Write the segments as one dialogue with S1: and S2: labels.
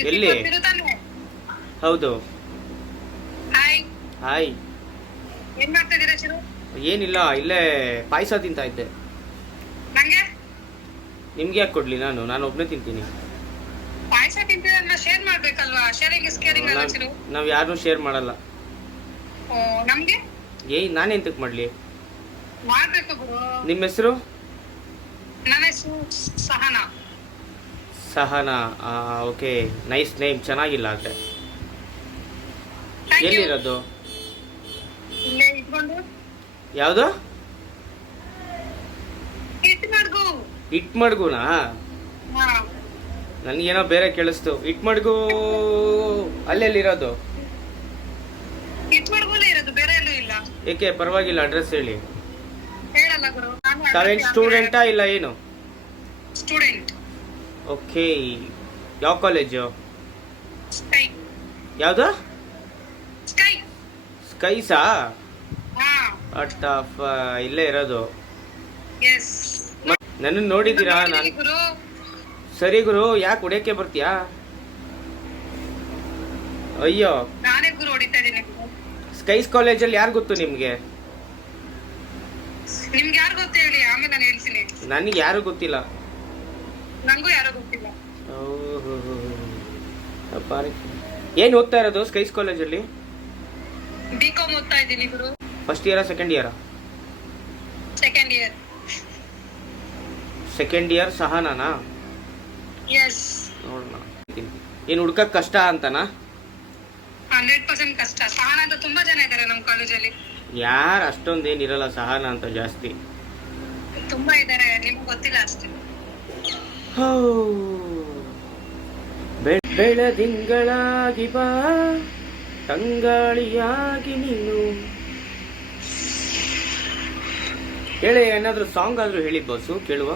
S1: ಎಲ್ಲಿ? ಹೌದು.
S2: Hi
S1: hi
S2: ಏನ್ ಮಾಡ್ತಾ ಇದ್ದೀರಾ ಚಿರು
S1: ಏನಿಲ್ಲ ಇಲ್ಲೇ ಪಾಯಸ ತಿಂತಾ ಇದ್ದೆ.
S2: ನಂಗೆ?
S1: ನಿಮ್ಗೆ ಯಾಕೆ ಕೊಡ್ಲಿ ನಾನು? ನಾನು ಒಬ್ಬನೇ ತಿಂತೀನಿ.
S2: ಪಾಯಸ ತಿಂತಿದ್ರೆ ಶೇರ್ ಮಾಡ್ಬೇಕಲ್ವಾ? ಶೇರಿಂಗ್ ಇಸ್ ಕೇರಿಂಗ್ ಅಲ್ಲ ಚಿರು
S1: ನಾವು ಯಾರನ್ನೂ ಶೇರ್ ಮಾಡಲ್ಲ.
S2: ಓ, ನಮ್ಗೆ?
S1: ಏಯ್ ನಾನು ಎಂತಕ್ ಮಾಡ್ಲಿ?
S2: ಮಾಡ್ಬೇಕು ಗುರು.
S1: ನಿಮ್ಮ ಹೆಸರು?
S2: ನನ್ನ ಹೆಸರು Sahana.
S1: Sahana okay nice name ಚೆನ್ನಾಗಿಲ್ಲ ಆದರೆ. ಎಲ್ಲಿರೋದು? ಯಾವುದು?
S2: ಇಟ್ ಮಾಡ್ಗು
S1: ಇಟ್ ಮಡ್ಗುನಾ ನನಗೇನೋ ಬೇರೆ ಕೇಳಿಸ್ತು. ಇಟ್ ಮಡ್ಗು ಅಲ್ಲೆಲ್ಲಿರೋದು ಏಕೆ ಪರವಾಗಿಲ್ಲ ಅಡ್ರೆಸ್ ಹೇಳಿ. ತಾವೇನು ಸ್ಟೂಡೆಂಟಾ ಇಲ್ಲ ಏನು?
S2: ಸ್ಟೂಡೆಂಟ್
S1: ಓಕೆ ಯಾವ ಕಾಲೇಜು ಯಾವುದು?
S2: ಸ್ಕೈ
S1: ಸ್ಕೈಸಾ
S2: ಹಾ.
S1: ಅಟ್ ಆಫ್ ಇಲ್ಲೇ ಇರೋದು.
S2: ಎಸ್
S1: ನನ್ನ ನೋಡಿದ್ದೀರಾ? ನಾನು ಸರಿ ಗುರು ಯಾಕೆ ಹೊಡಿಯಕ್ಕೆ ಬರ್ತೀಯಾ? ಅಯ್ಯೋ. ಸ್ಕೈಸ್ ಕಾಲೇಜಲ್ಲಿ ಯಾರು ಗೊತ್ತು ನಿಮಗೆ?
S2: ನಿಮ್ಗೆ ಯಾರು ಗೊತ್ತ ಹೇಳಿ ಆಮೇಲೆ ನಾನು ಹೇಳ್ತೀನಿ.
S1: ನನಗೆ ಯಾರು ಗೊತ್ತಿಲ್ಲ.
S2: ನಂಗೂ ಯಾರೋ ಗೊತ್ತಿಲ್ಲ.
S1: ಏನ್ ಓದ್ತಾ ಇರೋದು ಸ್ಕೈಸ್ ಕಾಲೇಜಲ್ಲಿ
S2: ಅಲ್ಲಿ? ಕಾಮ್ ಓದ್ತಾ ಇದ್ದೀನಿ ಗುರು.
S1: ಫಸ್ಟ್ ಇಯರ್ ಸೆಕೆಂಡ್ ಇಯರಾ
S2: ಸೆಕೆಂಡ್ ಇಯರ್
S1: ಸೆಕೆಂಡ್ ಇಯರ್ ಸಹನಾನಾ?
S2: ಎಸ್
S1: ನೋಡೋಣ. ಏನ್ ಹುಡ್ಕಕ್ ಕಷ್ಟ ಅಂತನಾ?
S2: ಹಂಡ್ರೆಡ್ ಪರ್ಸೆಂಟ್ ಕಷ್ಟ. ಸಹನ ಅಂತ ತುಂಬಾ ಜನ ಇದ್ದಾರೆ ನಮ್ಮ ಕಾಲೇಜಲ್ಲಿ
S1: ಯಾರು ಅಷ್ಟೊಂದೇನಿರಲ್ಲ ಸಹನ ಅಂತ ಜಾಸ್ತಿ.
S2: ತುಂಬಾ ಇದ್ದಾರೆ ನಿಮ್ಗೆ ಗೊತ್ತಿಲ್ಲ ಅಷ್ಟೇ.
S1: ಹೋ. ಬೆಳದಿಂಗಳಾಗಿ ಬಾ. ತಂಗಾಳಿಯಾಗಿ ನೀನು. ಹೇಳಿ ಏನಾದ್ರೂ ಸಾಂಗ್ ಆದ್ರೂ ಹೇಳಿ ಬಾಸು ಕೇಳುವ?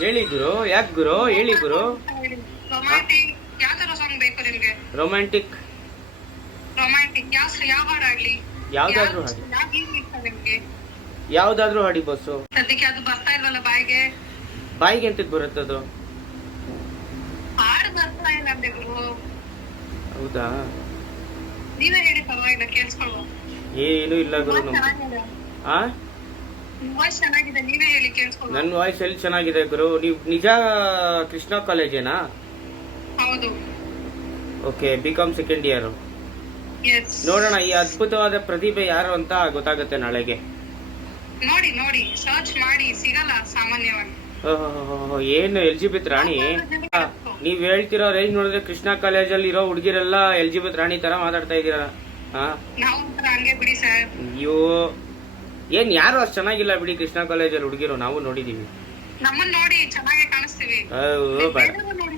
S1: ಹೇಳಿ ಗುರು ಯಾಕ್ ಗುರು? ಹೇಳಿ ಗುರು.
S2: ರೊಮ್ಯಾಂಟಿಕ್ ಯಾವ ತರ ಸಾಂಗ್ ಬೇಕು ನಿಮ್ಗೆ?
S1: ರೊಮ್ಯಾಂಟಿಕ್
S2: ಯಾವ
S1: ಯಾವ್ದಾದ್ರೂ ಹಾಡಿ. ಯಾವ್ದಾದ್ರೂ ಹಾಡಿ ಬಸ್ಸು
S2: ಸದ್ಯಕ್ಕೆ ಅದು ಬರ್ತಾ ಇಲ್ವಲ್ಲ ಬಾಯಿಗೆ?
S1: ಬಾಯಿಗೆ ಎಂತಕ್ಕೆ ಬರುತ್ತದು
S2: ಹಾಡು ಬರ್ತಾ ಇಲ್ಲ ಅಂದೆ ಗುರು
S1: ಹೌದಾ?
S2: ನೀವೇ ಹೇಳಿ ಪರವಾಗಿಲ್ಲ ಕೇಳಿಸ್ಕೊಳ್ಬೋದು
S1: ಏನು ಇಲ್ಲ ಗುರು ನಮ್
S2: ಚೆನ್ನಾಗಿದೆ.
S1: ಆ?
S2: ವಾಯ್ಸ್ ಚೆನ್ನಾಗಿದೆ ನೀವೇ ಹೇಳಿ ಕೇಳಿಸ್ಕೊಳ್ಬೋದು
S1: ನನ್ನ ವಾಯ್ಸ್ ಎಲ್ಲಿ ಚೆನ್ನಾಗಿದೆ ಗುರು. ನೀವು ನಿಜ ಕೃಷ್ಣ ಕಾಲೇಜೇನಾ
S2: ಹೌದು.
S1: Okay B com second year ನೋಡೋಣ ಈ ಅದ್ಭುತವಾದ ಪ್ರತಿಭೆ ಯಾರು ಅಂತ ಗೊತ್ತಾಗುತ್ತೆ ನಾಳೆಗೆ.
S2: ನೋಡಿ ನೋಡಿ ಸರ್ಚ್ ಮಾಡಿ ಸಿಗಲ್ಲ ಸಾಮಾನ್ಯವಾಗಿ.
S1: ಏನು ಎಲ್ ಜಿ ಬಿತ್ ರಾಣಿ ನೀವ್ ಹೇಳ್ತಿರೋ ರೇಂಜ್ ನೋಡಿದ್ರೆ ಕೃಷ್ಣ ಕಾಲೇಜಲ್ಲಿ ಇರೋ ಹುಡುಗಿರೆಲ್ಲ ಎಲ್ ಜಿ ಬಿತ್ ರಾಣಿ ತರ ಮಾತಾಡ್ತಾ ಇದೀರ ಅಯ್ಯೋ ಏನ್ ಯಾರು ಅಷ್ಟು ಚೆನ್ನಾಗಿಲ್ಲ ಬಿಡಿ ಕೃಷ್ಣ ಕಾಲೇಜಲ್ಲಿ ಹುಡುಗಿರು ನಾವು ನೋಡಿದೀವಿ.
S2: ನಮ್ಮನ್ನ ನೋಡಿ ಚೆನ್ನಾಗಿ ಕಾಣಿಸ್ತೀವಿ.
S1: ಅಯ್ಯೋ, ಬೇಡ
S2: ಬೇರೆಯವ್ರನ್ನ ನೋಡಿ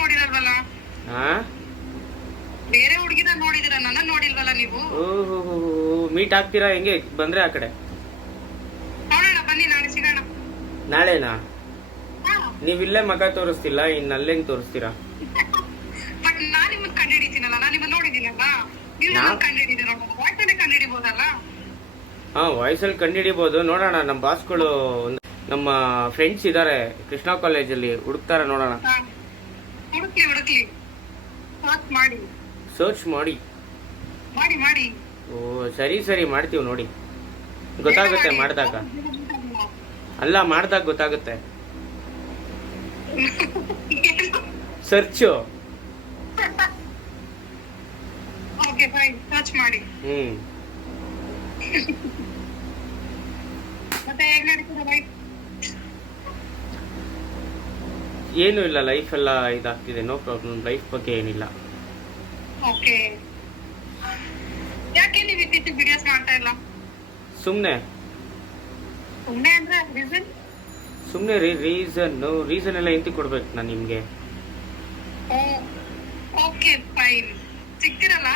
S2: ನೋಡಿರಲ್ವಲ್ಲ?
S1: ಹಾ
S2: ಬೇರೆ ಹುಡುಗಿನ ನೋಡಿದಿರ ನನ್ನ ನೋಡಿಲ್ವಲ್ಲ ನೀವು?
S1: ಓಹೋ ಮೀಟ್ ಆಗ್ತೀರಾ ಹೆಂಗೆ? ಬಂದ್ರೆ ಆ ಕಡೆ
S2: ನೋಡೋಣ ಬನ್ನಿ ನಾಳೆ ಸಿಗೋಣ
S1: ನಾಳೆನಾ?
S2: ನೀವಿಲ್ಲೇ
S1: ನೀವ್ ಇಲ್ಲೇ ಮಗ ತೋರಿಸ್ತಿಲ್ಲ ಇನ್ ಅಲ್ಲೆಂಗ್ ತೋರಿಸ್ತೀರಾ ಹಾ ವಾಯ್ಸ್ ಅಲ್ಲಿ ಕಂಡುಹಿಡಿಬೋದು. ನೋಡೋಣ ನಮ್ಮ ಬಾಸ್ಗಳು ನಮ್ಮ ಫ್ರೆಂಡ್ಸ್ ಇದ್ದಾರೆ ಕೃಷ್ಣ ಕಾಲೇಜಲ್ಲಿ ಹುಡುಕ್ತಾರ ನೋಡೋಣ.
S2: ಸರ್ಚ್ ಮಾಡಿ.
S1: ಓ ಸರಿ ಸರಿ ಮಾಡ್ತೀವಿ ನೋಡಿ. ಗೊತ್ತಾಗುತ್ತೆ ಮಾಡಿದಾಗ. ಅಲ್ಲ ಮಾಡಿದಾಗ ಗೊತ್ತಾಗುತ್ತೆ. ಸರ್ಚು ಹ್ಮ್. ಏನು ಇಲ್ಲ ಲೈಫ್ ಎಲ್ಲ ಇದಾಗ್ತಿದೆ. ನೋ ಪ್ರಾಬ್ಲಮ್ ಲೈಫ್ ಬಗ್ಗೆ ಏನಿಲ್ಲ.
S2: ಓಕೆ ಯಾಕೆ ನೀವು ಇತ್ತೀಚೆಗೆ ವಿಡಿಯೋಸ್ ಮಾಡ್ತಾ ಇಲ್ಲ
S1: ಸುಮ್ಮನೆ
S2: ಅಂದ್ರೆ ರೀಸನ್
S1: ಸುಮ್ಮನೆ ರೀ ರೀಸನ್ ರೀಸನ್ ಎಲ್ಲ ಎಂತ ಕೊಡ್ಬೇಕು ನಾನು ನಿಮಗೆ?
S2: Okay fine ಸಿಕ್ತಿರಲ್ಲ?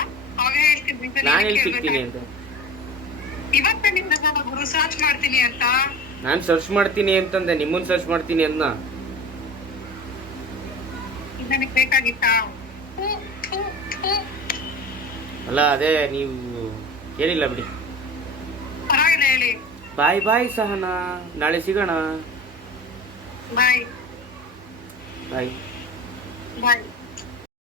S2: ಅವೇ ಹೇಳ್ತೀನಿ
S1: ನಾನು ಎಲ್ಲಿ ಸಿಗ್ತೀನಿ ಅಂತ?
S2: ಇವತ್ತೇ ನಿಮ್ಮ ಗುರು ಸರ್ಚ್ ಮಾಡ್ತೀನಿ ಅಂತ?
S1: ನಾನು ಸರ್ಚ್ ಮಾಡ್ತೀನಿ ಅಂತಂದೆ ನಿಮ್ಮನ್ನ ಸರ್ಚ್ ಮಾಡ್ತೀನಿ
S2: ಅಂತ ನನಗೆ ಬೇಕಾಗಿತ್ತಾ.
S1: ಅಲ್ಲ ಅದೇ ನೀವು ಹೇಳಿಲ್ಲ ಬಿಡಿ.
S2: ಪರವಾಗಿಲ್ಲ ಹೇಳಿ.
S1: ಬಾಯ್ ಬಾಯ್ ಸಹನಾ ನಾಳೆ ಸಿಗೋಣ.
S2: ಬಾಯ್.
S1: ಬಾಯ್.
S2: ಬಾಯ್.